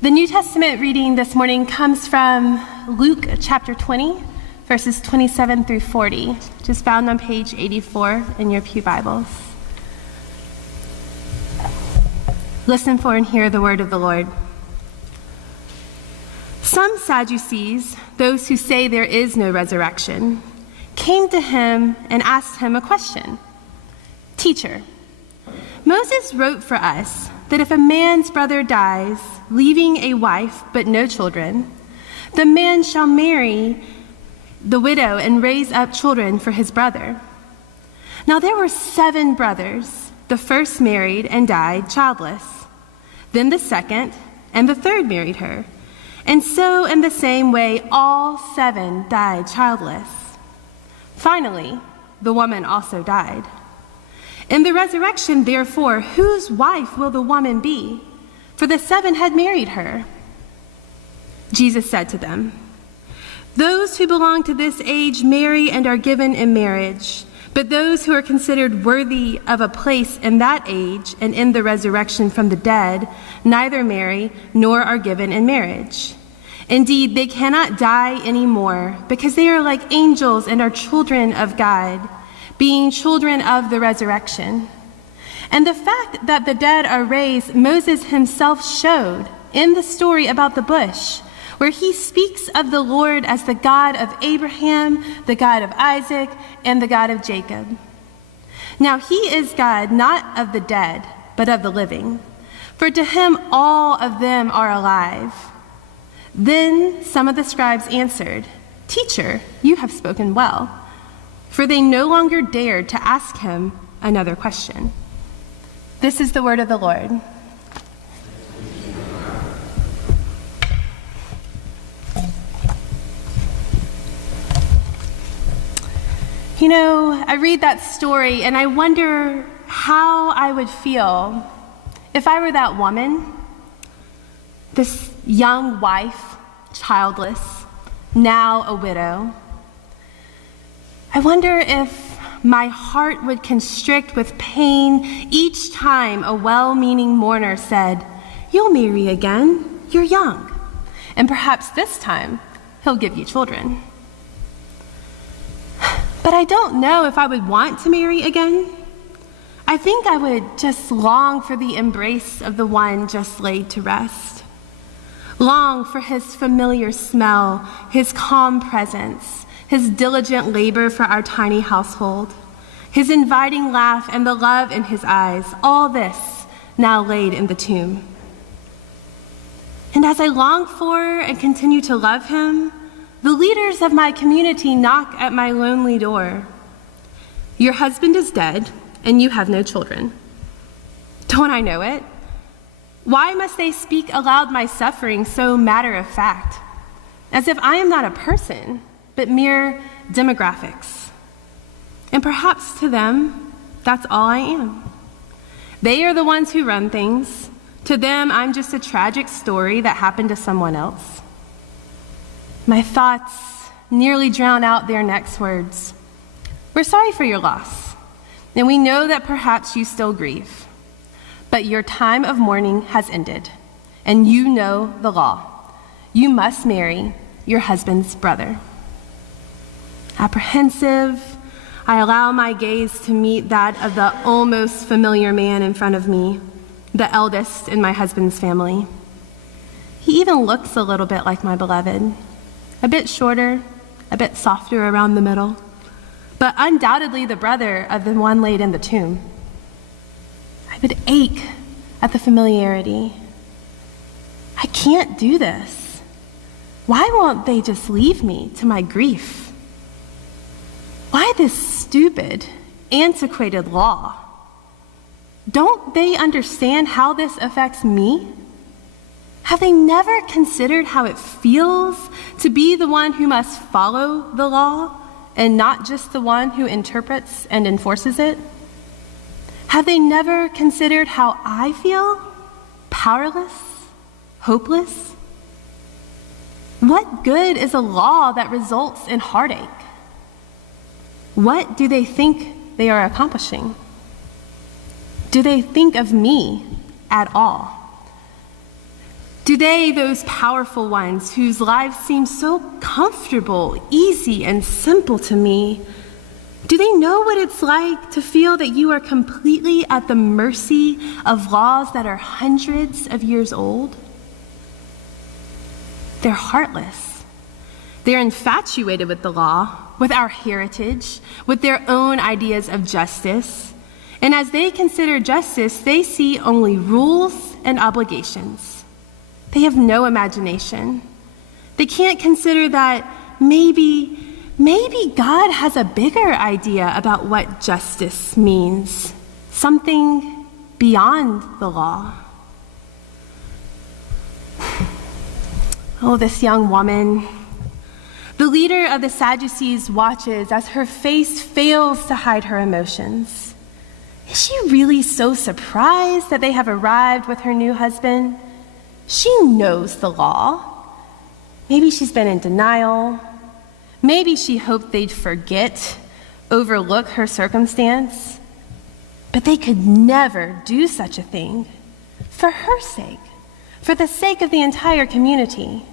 The New Testament reading this morning comes from Luke chapter 20, verses 27 through 40, which is found on page 84 in your pew Bibles. Listen for and hear the word of the Lord. Some Sadducees, those who say there is no resurrection, came to him and asked him a question. "Teacher, Moses wrote for us that if a man's brother dies, leaving a wife but no children, the man shall marry the widow and raise up children for his brother. Now there were 7 brothers. The first married and died childless. Then the second and the third married her. And so in the same way, all 7 died childless. Finally, the woman also died. In the resurrection, therefore, whose wife will the woman be? For the 7 had married her." Jesus said to them, "Those who belong to this age marry and are given in marriage, but those who are considered worthy of a place in that age and in the resurrection from the dead neither marry nor are given in marriage. Indeed, they cannot die anymore because they are like angels and are children of God, being children of the resurrection. And the fact that the dead are raised, Moses himself showed in the story about the bush, where he speaks of the Lord as the God of Abraham, the God of Isaac, and the God of Jacob. Now he is God not of the dead, but of the living, for to him all of them are alive." Then some of the scribes answered, "Teacher, you have spoken well." For they no longer dared to ask him another question. This is the word of the Lord. You know, I read that story and I wonder how I would feel if I were that woman, this young wife, childless, now a widow. I wonder if my heart would constrict with pain each time a well-meaning mourner said, "You'll marry again, you're young, and perhaps this time he'll give you children." But I don't know if I would want to marry again. I think I would just long for the embrace of the one just laid to rest. Long for his familiar smell, his calm presence, his diligent labor for our tiny household, his inviting laugh and the love in his eyes, all this now laid in the tomb. And as I long for and continue to love him, the leaders of my community knock at my lonely door. "Your husband is dead and you have no children." Don't I know it? Why must they speak aloud my suffering so matter of fact, as if I am not a person, but mere demographics? And perhaps to them, that's all I am. They are the ones who run things. To them, I'm just a tragic story that happened to someone else. My thoughts nearly drown out their next words. "We're sorry for your loss, and we know that perhaps you still grieve. But your time of mourning has ended, and you know the law. You must marry your husband's brother." Apprehensive, I allow my gaze to meet that of the almost familiar man in front of me, the eldest in my husband's family. He even looks a little bit like my beloved, a bit shorter, a bit softer around the middle, but undoubtedly the brother of the one laid in the tomb. I would ache at the familiarity. I can't do this. Why won't they just leave me to my grief? Why this stupid, antiquated law? Don't they understand how this affects me? Have they never considered how it feels to be the one who must follow the law and not just the one who interprets and enforces it? Have they never considered how I feel? Powerless? Hopeless? What good is a law that results in heartache? What do they think they are accomplishing? Do they think of me at all? Do they, those powerful ones whose lives seem so comfortable, easy, and simple to me, do they know what it's like to feel that you are completely at the mercy of laws that are hundreds of years old? They're heartless. They're infatuated with the law, with our heritage, with their own ideas of justice. And as they consider justice, they see only rules and obligations. They have no imagination. They can't consider that maybe God has a bigger idea about what justice means, something beyond the law. Oh, this young woman. The leader of the Sadducees watches as her face fails to hide her emotions. Is she really so surprised that they have arrived with her new husband? She knows the law. Maybe she's been in denial. Maybe she hoped they'd forget, overlook her circumstance. But they could never do such a thing for her sake, for the sake of the entire community.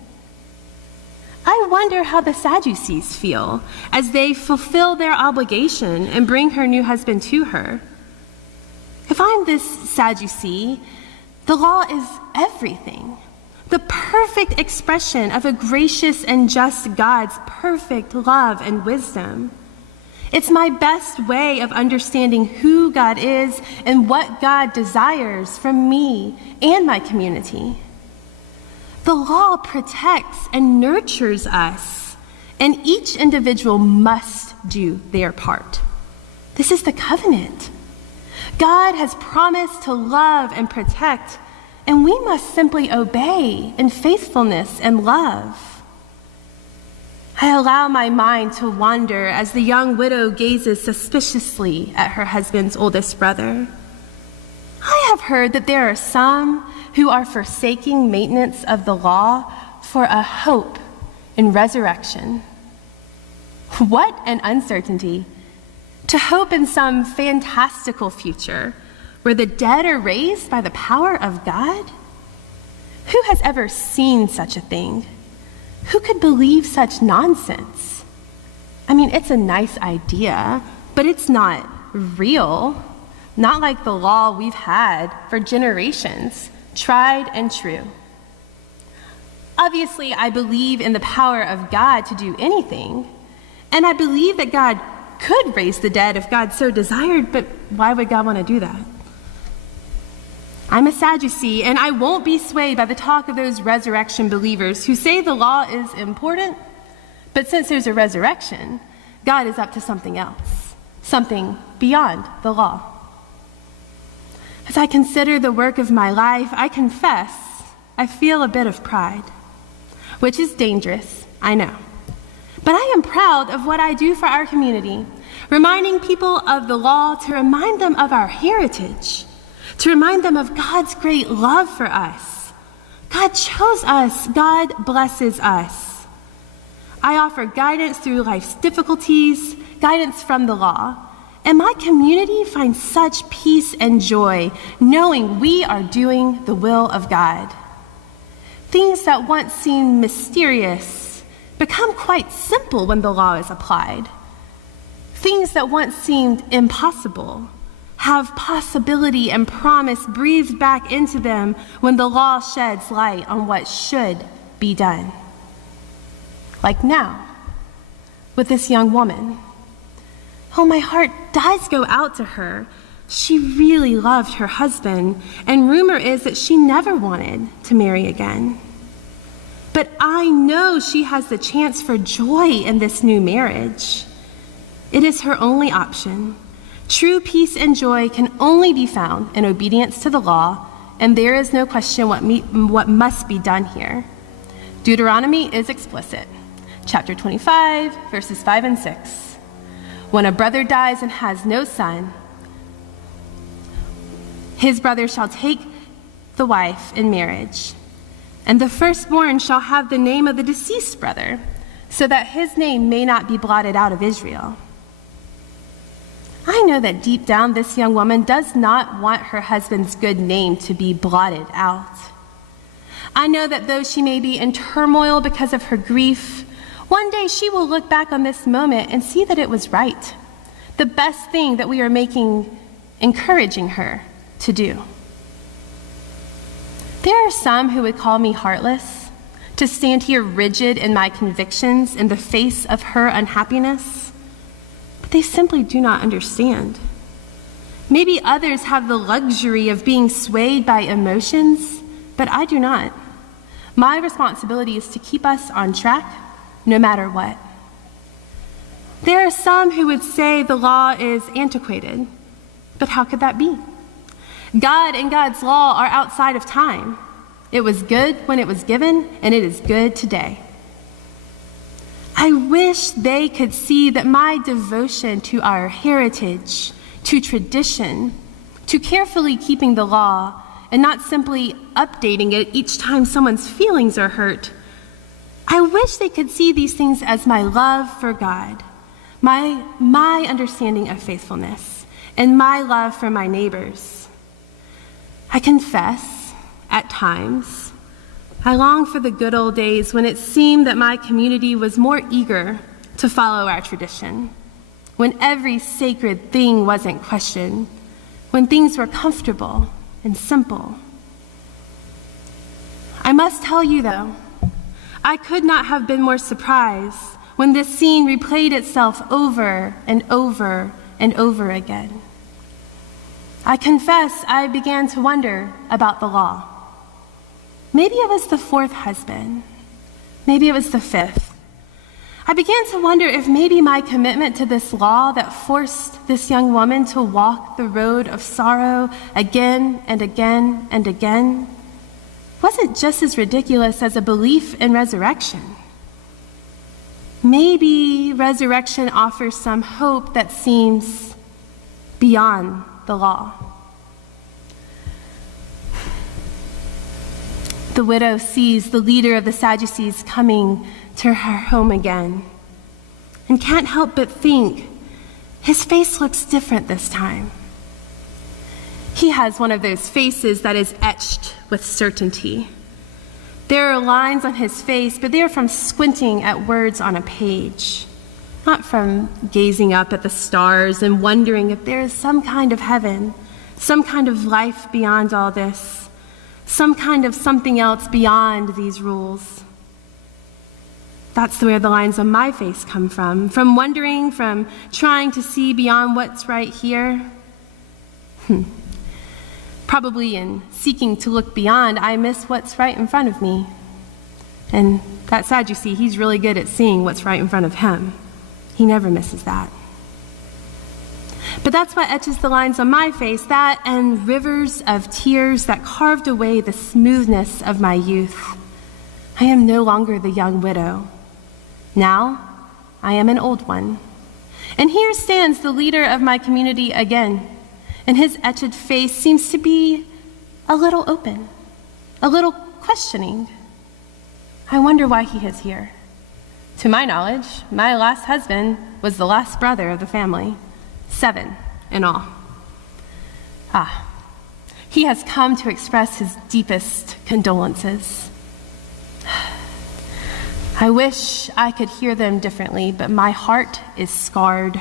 I wonder how the Sadducees feel as they fulfill their obligation and bring her new husband to her. If I'm this Sadducee, the law is everything, the perfect expression of a gracious and just God's perfect love and wisdom. It's my best way of understanding who God is and what God desires from me and my community. The law protects and nurtures us, and each individual must do their part. This is the covenant. God has promised to love and protect, and we must simply obey in faithfulness and love. I allow my mind to wander as the young widow gazes suspiciously at her husband's oldest brother. I have heard that there are some who are forsaking maintenance of the law for a hope in resurrection. What an uncertainty! To hope in some fantastical future where the dead are raised by the power of God? Who has ever seen such a thing? Who could believe such nonsense? I mean, it's a nice idea, but it's not real. Not like the law we've had for generations, tried and true. Obviously, I believe in the power of God to do anything, and I believe that God could raise the dead if God so desired, but why would God want to do that? I'm a Sadducee, and I won't be swayed by the talk of those resurrection believers who say the law is important, but since there's a resurrection, God is up to something else, something beyond the law. As I consider the work of my life, I confess I feel a bit of pride, which is dangerous, I know. But I am proud of what I do for our community, reminding people of the law to remind them of our heritage, to remind them of God's great love for us. God chose us. God blesses us. I offer guidance through life's difficulties, guidance from the law, and my community finds such peace and joy knowing we are doing the will of God. Things that once seemed mysterious become quite simple when the law is applied. Things that once seemed impossible have possibility and promise breathed back into them when the law sheds light on what should be done. Like now, with this young woman. Oh, my heart does go out to her. She really loved her husband, and rumor is that she never wanted to marry again. But I know she has the chance for joy in this new marriage. It is her only option. True peace and joy can only be found in obedience to the law, and there is no question what must be done here. Deuteronomy is explicit. Chapter 25, verses 5 and 6. When a brother dies and has no son, his brother shall take the wife in marriage, and the firstborn shall have the name of the deceased brother, so that his name may not be blotted out of Israel. I know that deep down this young woman does not want her husband's good name to be blotted out. I know that though she may be in turmoil because of her grief, one day she will look back on this moment and see that it was right, the best thing that we are encouraging her to do. There are some who would call me heartless, to stand here rigid in my convictions in the face of her unhappiness, but they simply do not understand. Maybe others have the luxury of being swayed by emotions, but I do not. My responsibility is to keep us on track, no matter what. There are some who would say the law is antiquated, but how could that be? God and God's law are outside of time. It was good when it was given, and it is good today. I wish they could see that my devotion to our heritage, to tradition, to carefully keeping the law, and not simply updating it each time someone's feelings are hurt. I wish they could see these things as my love for God, my understanding of faithfulness, and my love for my neighbors. I confess, at times, I long for the good old days when it seemed that my community was more eager to follow our tradition, when every sacred thing wasn't questioned, when things were comfortable and simple. I must tell you, though, I could not have been more surprised when this scene replayed itself over and over and over again. I confess I began to wonder about the law. Maybe it was the fourth husband. Maybe it was the fifth. I began to wonder if maybe my commitment to this law that forced this young woman to walk the road of sorrow again and again and again wasn't just as ridiculous as a belief in resurrection. Maybe resurrection offers some hope that seems beyond the law. The widow sees the leader of the Sadducees coming to her home again and can't help but think his face looks different this time. He has one of those faces that is etched with certainty. There are lines on his face, but they are from squinting at words on a page, not from gazing up at the stars and wondering if there is some kind of heaven, some kind of life beyond all this, some kind of something else beyond these rules. That's where the lines on my face come from wondering, from trying to see beyond what's right here. Probably in seeking to look beyond, I miss what's right in front of me. And that Sadducee, he's really good at seeing what's right in front of him. He never misses that. But that's what etches the lines on my face, that and rivers of tears that carved away the smoothness of my youth. I am no longer the young widow. Now, I am an old one. And here stands the leader of my community again, and his etched face seems to be a little open, a little questioning. I wonder why he is here. To my knowledge, my last husband was the last brother of the family, 7 in all. He has come to express his deepest condolences. I wish I could hear them differently, but my heart is scarred.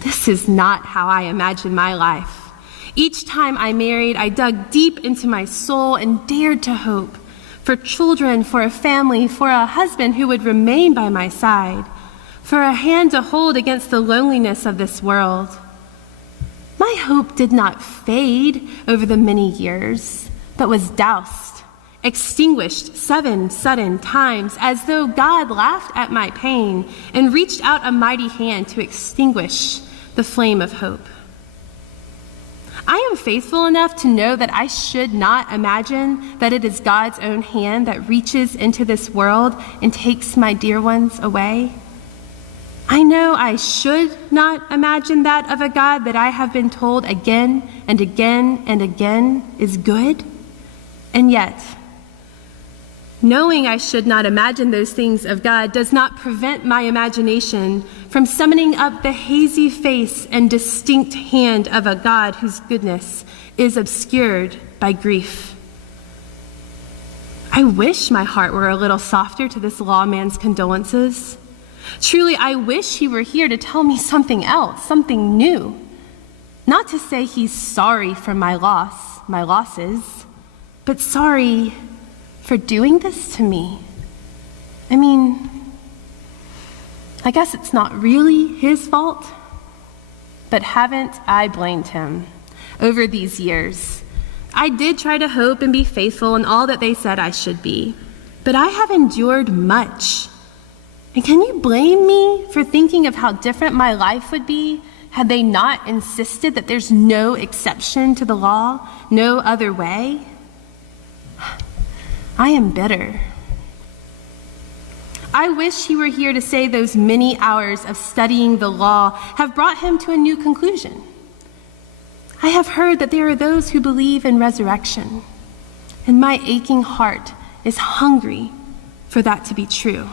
This is not how I imagined my life. Each time I married, I dug deep into my soul and dared to hope for children, for a family, for a husband who would remain by my side, for a hand to hold against the loneliness of this world. My hope did not fade over the many years, but was doused, extinguished 7 sudden times, as though God laughed at my pain and reached out a mighty hand to extinguish the flame of hope. I am faithful enough to know that I should not imagine that it is God's own hand that reaches into this world and takes my dear ones away. I know I should not imagine that of a God that I have been told again and again and again is good. And yet, knowing I should not imagine those things of God does not prevent my imagination from summoning up the hazy face and distinct hand of a God whose goodness is obscured by grief. I wish my heart were a little softer to this lawman's condolences. Truly, I wish he were here to tell me something else, something new. Not to say he's sorry for my losses, but sorry for doing this to me. I mean, I guess it's not really his fault, but haven't I blamed him over these years? I did try to hope and be faithful in all that they said I should be, but I have endured much. And can you blame me for thinking of how different my life would be had they not insisted that there's no exception to the law, no other way? I am bitter. I wish he were here to say those many hours of studying the law have brought him to a new conclusion. I have heard that there are those who believe in resurrection, and my aching heart is hungry for that to be true.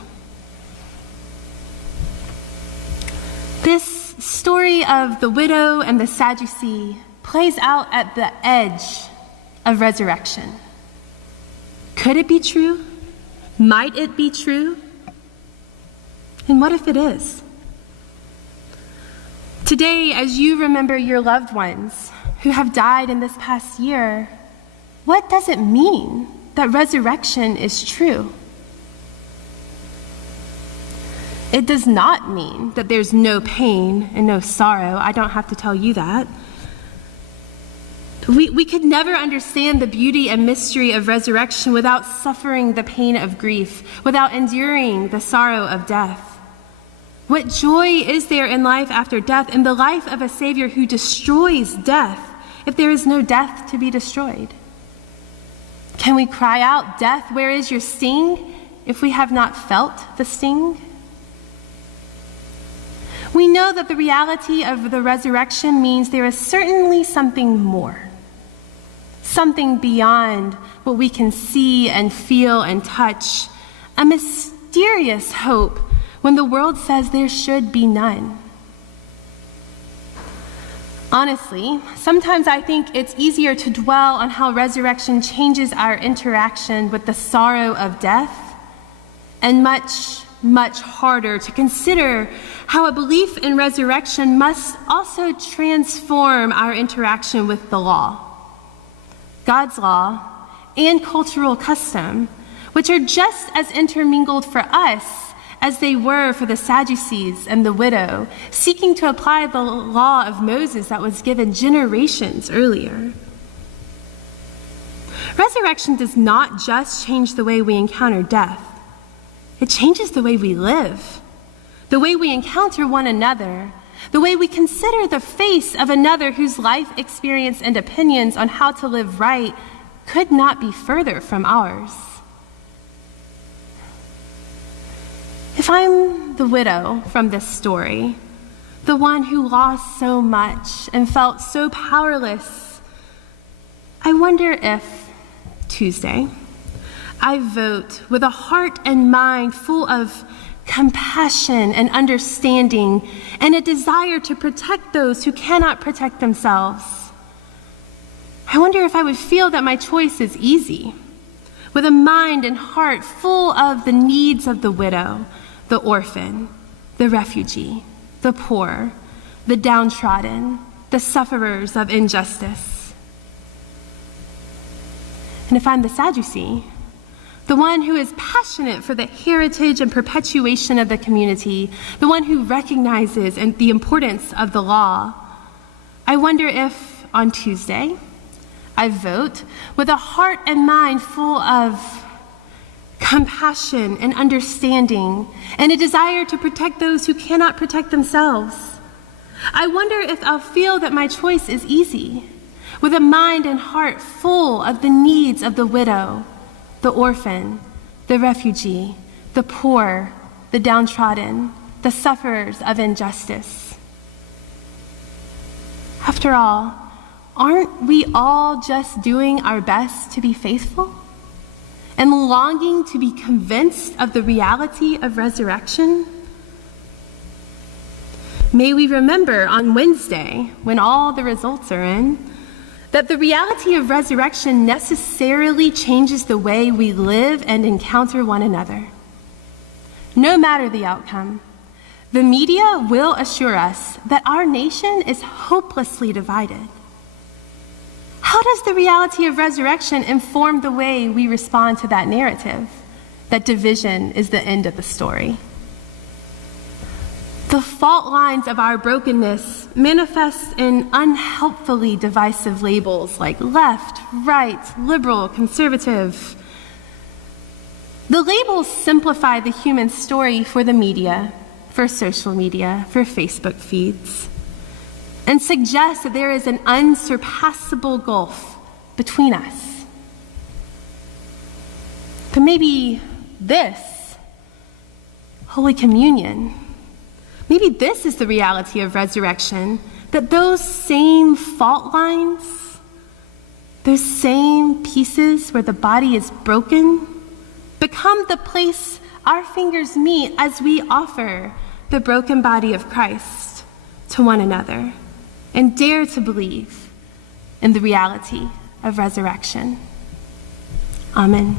This story of the widow and the Sadducee plays out at the edge of resurrection. Could it be true? Might it be true? And what if it is? Today, as you remember your loved ones who have died in this past year, what does it mean that resurrection is true? It does not mean that there's no pain and no sorrow. I don't have to tell you that. We could never understand the beauty and mystery of resurrection without suffering the pain of grief, without enduring the sorrow of death. What joy is there in life after death, in the life of a Savior who destroys death, if there is no death to be destroyed? Can we cry out, "Death, where is your sting?" if we have not felt the sting? We know that the reality of the resurrection means there is certainly something more, something beyond what we can see and feel and touch, a mysterious hope when the world says there should be none. Honestly, sometimes I think it's easier to dwell on how resurrection changes our interaction with the sorrow of death, and much, much harder to consider how a belief in resurrection must also transform our interaction with the law, God's law, and cultural custom, which are just as intermingled for us as they were for the Sadducees and the widow, seeking to apply the law of Moses that was given generations earlier. Resurrection does not just change the way we encounter death. It changes the way we live, the way we encounter one another, the way we consider the face of another whose life experience and opinions on how to live right could not be further from ours. If I'm the widow from this story, the one who lost so much and felt so powerless, I wonder if Tuesday I vote with a heart and mind full of compassion and understanding and a desire to protect those who cannot protect themselves. I wonder if I would feel that my choice is easy, with a mind and heart full of the needs of the widow, the orphan, the refugee, the poor, the downtrodden, the sufferers of injustice. And if I'm the Sadducee, the one who is passionate for the heritage and perpetuation of the community, the one who recognizes the importance of the law, I wonder if on Tuesday I vote with a heart and mind full of compassion and understanding and a desire to protect those who cannot protect themselves. I wonder if I'll feel that my choice is easy, with a mind and heart full of the needs of the widow, the orphan, the refugee, the poor, the downtrodden, the sufferers of injustice. After all, aren't we all just doing our best to be faithful and longing to be convinced of the reality of resurrection? May we remember on Wednesday, when all the results are in, that the reality of resurrection necessarily changes the way we live and encounter one another. No matter the outcome, the media will assure us that our nation is hopelessly divided. How does the reality of resurrection inform the way we respond to that narrative, that division is the end of the story? The fault lines of our brokenness manifest in unhelpfully divisive labels like left, right, liberal, conservative. The labels simplify the human story for the media, for social media, for Facebook feeds, and suggest that there is an unsurpassable gulf between us. But maybe this, Holy Communion, maybe this is the reality of resurrection, that those same fault lines, those same pieces where the body is broken, become the place our fingers meet as we offer the broken body of Christ to one another and dare to believe in the reality of resurrection. Amen.